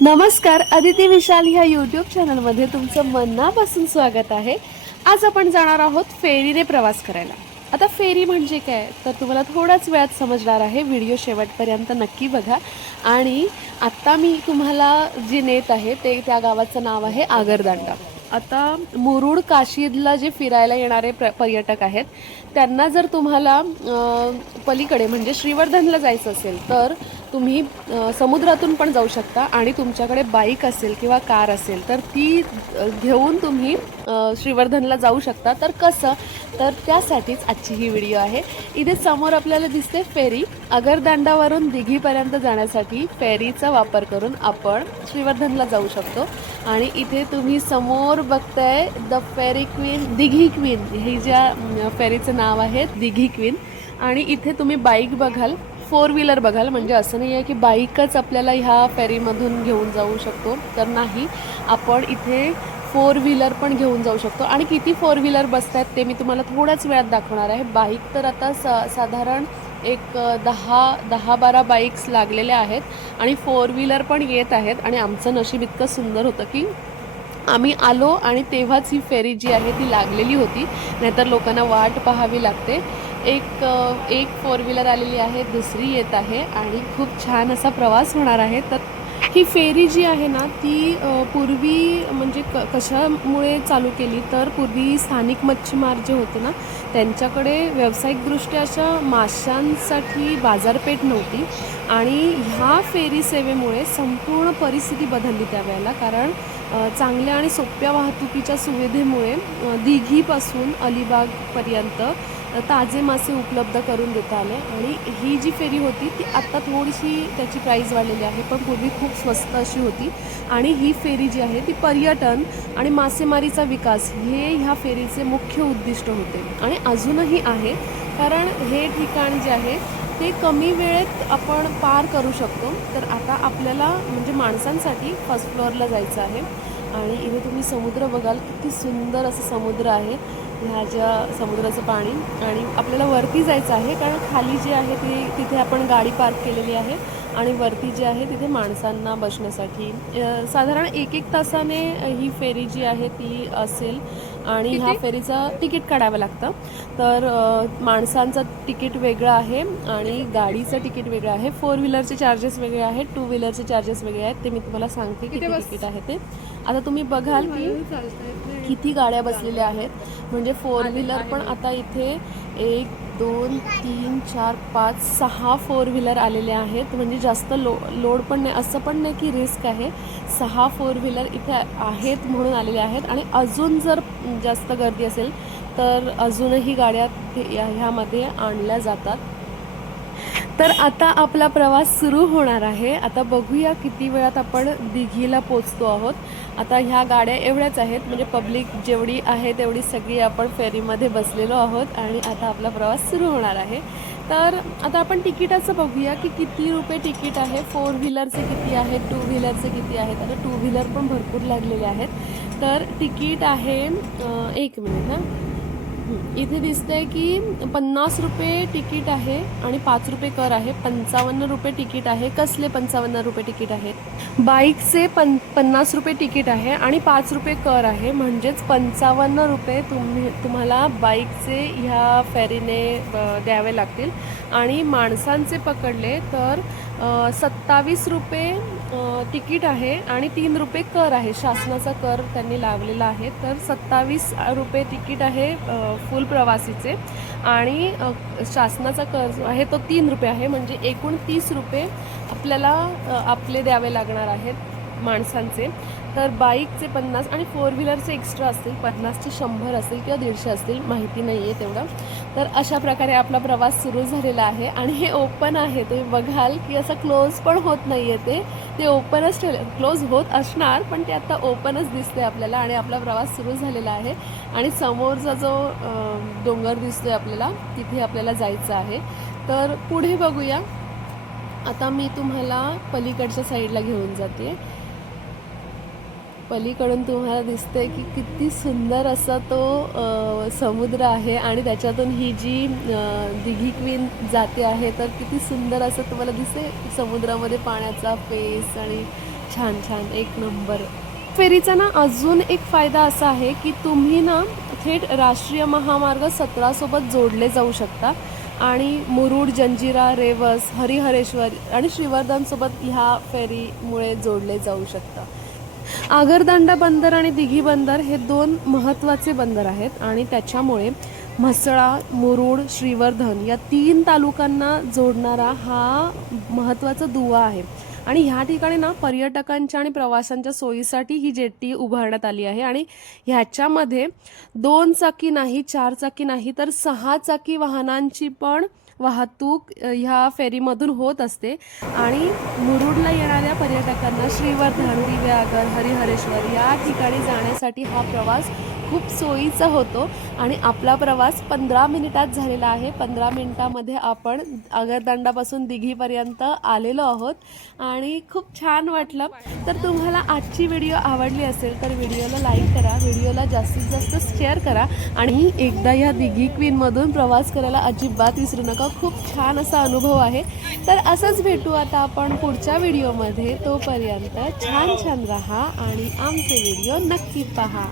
नमस्कार, अदिती विशाल ह्या यूट्यूब चॅनलमध्ये तुमचं मनापासून स्वागत आहे. आज आपण जाणार आहोत फेरीने प्रवास करायला. आता फेरी म्हणजे काय तर तुम्हाला थोड्याच वेळात समजणार आहे. व्हिडिओ शेवटपर्यंत नक्की बघा. आणि आत्ता मी तुम्हाला जे नेत आहे ते त्या गावाचं नाव आहे आगरदांडा. आता मुरुड काशीदला जे फिरायला येणारे पर्यटक आहेत त्यांना जर तुम्हाला पलीकडे म्हणजे श्रीवर्धनला जायचं असेल तर तुम्ही समुद्रातून पण जाऊ शकता आणि तुमच्याकडे बाईक असेल किंवा कार असेल तर ती घेऊन तुम्ही श्रीवर्धनला जाऊ शकता. तर कसं तर त्यासाठीच आजची ही व्हिडिओ आहे. इथे समोर आपल्याला दिसते फेरी. आगरदांडावरून दिघीपर्यंत जाण्यासाठी फेरीचा वापर करून आपण श्रीवर्धनला जाऊ शकतो. आणि इथे तुम्ही समोर बघताय the ferry queen, Dighi queen, ही ज्या फेरीचं नाव आहे दिघी क्वीन. आणि इथे तुम्ही बाईक बघाल, 4 व्हीलर बघाल. म्हणजे असं नाही आहे की बाईकच आपल्याला ह्या फेरीमधून घेऊन जाऊ शकतो, तर नाही, आपण इथे 4 व्हीलर पण घेऊन जाऊ शकतो. आणि किती 4 व्हीलर बसतात ते मी तुम्हाला थोड्याच वेळात दाखवणार आहे. बाईक तर आता साधारण एक 10-12 बाईक्स लागलेल्या आहेत आणि 4 व्हीलर पण येत आहेत. आणि आमचं नशीब इतकं सुंदर होतं की आम्ही आलो आणि तेव्हाच ही फेरी जी आहे ती लागलेली होती, नाहीतर लोकांना वाट पाहावी लागते. एक 4 व्हीलर आलेली आहे, दुसरी येत आहे आणि खूप छान असा प्रवास होणार आहे. तर ही फेरी जी आहे ना ती पूर्वी म्हणजे कशामुळे चालू केली तर पूर्वी स्थानिक मच्छीमार जे होते ना त्यांच्याकडे व्यावसायिकदृष्ट्या अशा माशांसाठी बाजारपेठ नव्हती. आणि ह्या फेरी सेवेमुळे संपूर्ण परिस्थिती बदलली त्यावेळेला. कारण चांगल्या आणि सोप्या वाहतुकीच्या सुविधेमुळे दिघीपासून अलिबागपर्यंत ताजे मासे उपलब्ध करून देता आले. आणि ही जी फेरी होती ती आत्ता थोडीशी त्याची प्राईस वाढलेली आहे, पण पूर्वी खूप स्वस्त अशी होती. आणि ही फेरी जी आहे ती पर्यटन आणि मासेमारीचा विकास हे ह्या फेरीचे मुख्य उद्दिष्ट होते आणि अजूनही आहे. कारण हे ठिकाण जे आहे ते कमी वेळेत आपण पार करू शकतो. तर आता आपल्याला म्हणजे माणसांसाठी फर्स्ट फ्लोअरला जायचं आहे. आणि इथे तुम्ही समुद्र बघाल, किती सुंदर असं समुद्र आहे. ह्या ज्या समुद्राचं पाणी. आणि आपल्याला वरती जायचं आहे कारण खाली जे आहे ते तिथे आपण गाडी पार्क केलेली आहे आणि वरती जे आहे तिथे माणसांना बसण्यासाठी साधारण 1-1 तासाने ही फेरी जी आहे ती असेल. आणि ह्या फेरीचं तिकीट काढावं लागतं. तर माणसांचं तिकीट वेगळं आहे आणि गाडीचं तिकीट वेगळं आहे. 4 व्हीलरचे चार्जेस वेगळे आहेत, 2 व्हीलरचे चार्जेस वेगळे आहेत. ते मी तुम्हाला सांगते किती तिकीट आहे ते. आता तुम्ही बघाल की किती गाड्या बसलेल्या आहेत. म्हणजे 4 व्हीलर पण आता इथे 1, 2, 3, 4, 5, 6 4 व्हीलर आलेले आहेत. म्हणजे जास्त लोड पण नाही, असं पण नाही की रिस्क आहे. 6 4 व्हीलर इथे आहेत म्हणून आलेले आहेत. आणि अजून जर जास्त गर्दी असेल तर अजूनही गाड्या ह्यामध्ये आणल्या जातात. तर आता आपला प्रवास सुरू होणार आहे. आता बघूया किती वेळात आपण दिघीला पोचतो आहोत. आता ह्या गाड्या एवढ्याच आहेत, म्हणजे पब्लिक जेवढी आहे तेवढी सगळी आपण फेरीमध्ये बसलेलो आहोत आणि आता आपला प्रवास सुरू होणार आहे. तर आता आपण तिकिटाचं बघूया की किती रुपये तिकीट आहे. 4 व्हीलरचे किती आहेत, 2 व्हीलरचे किती आहेत. आता 2 व्हीलर पण भरपूर लागलेले आहेत. तर तिकीट आहे 1 मिनिट ना, इथे दिसतंय की 50 रुपये तिकीट आहे आणि 5 रुपये कर आहे. 55 रुपये तिकीट आहे. कसले 55 रुपये तिकीट आहेत? बाईकचे 50 रुपये तिकीट आहे आणि 5 रुपये कर आहे. म्हणजेच 55 रुपये तुम्हाला बाईकचे ह्या फेरीने द्यावे लागतील. आणि माणसांचे पकडले तर 27 रुपये तिकीट आहे आणि 3 रुपये कर आहे. शासनाचा कर त्यांनी लावलेला आहे. तर 27 रुपये तिकीट आहे फुल प्रवासीचे. आणि शासनाचा कर जो आहे तो 3 रुपये आहे. म्हणजे एकूण 30 रुपये आपल्याला आपले द्यावे लागणार आहेत माणसांचे. तर बाईकचे 50 आणि 4 व्हीलरचे एक्स्ट्रा असतील. 50चे 100 असतील किंवा 150 असतील, माहिती नाही आहे तेवढं. तर अशा प्रकारे आपला प्रवास सुरू झालेला आहे. आणि हे ओपन आहे, तुम्ही बघाल की असं क्लोज पण होत नाही आहे. ते ओपनच क्लोज होत असणार पण ते आता ओपनच दिसते आपल्याला. आणि आपला प्रवास सुरू झालेला आहे. आणि समोरचा जो डोंगर दिसतोय आपल्याला, तिथे आपल्याला जायचं आहे. तर पुढे बघूया. आता मी तुम्हाला पलीकडच्या साईडला घेऊन जाते. पलीकडून तुम्हाला दिसतंय की किती सुंदर असा तो समुद्र आहे. आणि त्याच्यातून ही जी दिघी क्वीन जाते आहे तर किती सुंदर असं तुम्हाला दिसते समुद्रामध्ये पाण्याचा फेस. आणि छान छान, एक नंबर. फेरीचा ना अजून एक फायदा असा आहे की तुम्ही ना थेट राष्ट्रीय महामार्ग 17 सोबत जोडले जाऊ शकता आणि मुरुड, जंजिरा, रेवस, हरिहरेश्वर आणि श्रीवर्धन सोबत ह्या फेरीमुळे जोडले जाऊ शकता. आगरदांडा बंदर आणि दिघी बंदर हे दोन महत्त्वाचे बंदर आहेत आणि त्याच्यामुळे म्हसळा, मुरुड, श्रीवर्धन या 3 तालुक्यांना जोडणारा हा महत्त्वाचा दुवा आहे. आणि ह्या ठिकाणी ना पर्यटकांच्या आणि प्रवाशांच्या सोयीसाठी ही जेट्टी उभारण्यात आली आहे आणि ह्याच्यामध्ये 2 चाकी नाही, 4 चाकी नाही, तर 6 चाकी वाहनांची पण वाहतूक ह्या फेरीमधून होत असते. आणि मुरुडला येणाऱ्या पर्यटकांना श्रीवर्धन, दिव्यागर, हरिहरेश्वर या ठिकाणी जाण्यासाठी हा प्रवास खूप सोयीचा होतो आणि आपला प्रवास 15 मिनिटात झालेला आहे. 15 मिनिटामध्ये आपण आगरदांडापासून दिघीपर्यंत आलेलो आहोत आणि खूप छान वाटलं. तर तुम्हाला आजची व्हिडिओ आवडली असेल तर व्हिडिओला लाईक करा, व्हिडिओला जास्तीत जास्त शेअर करा आणि एकदा या दिघी क्वीनमधून प्रवास करायला अजिबात विसरू नका. खूप छान असा अनुभव आहे. तर असंच भेटू आता आपण पुढच्या व्हिडिओमध्ये. तोपर्यंत छान छान राहा आणि आमचे व्हिडिओ नक्की पहा.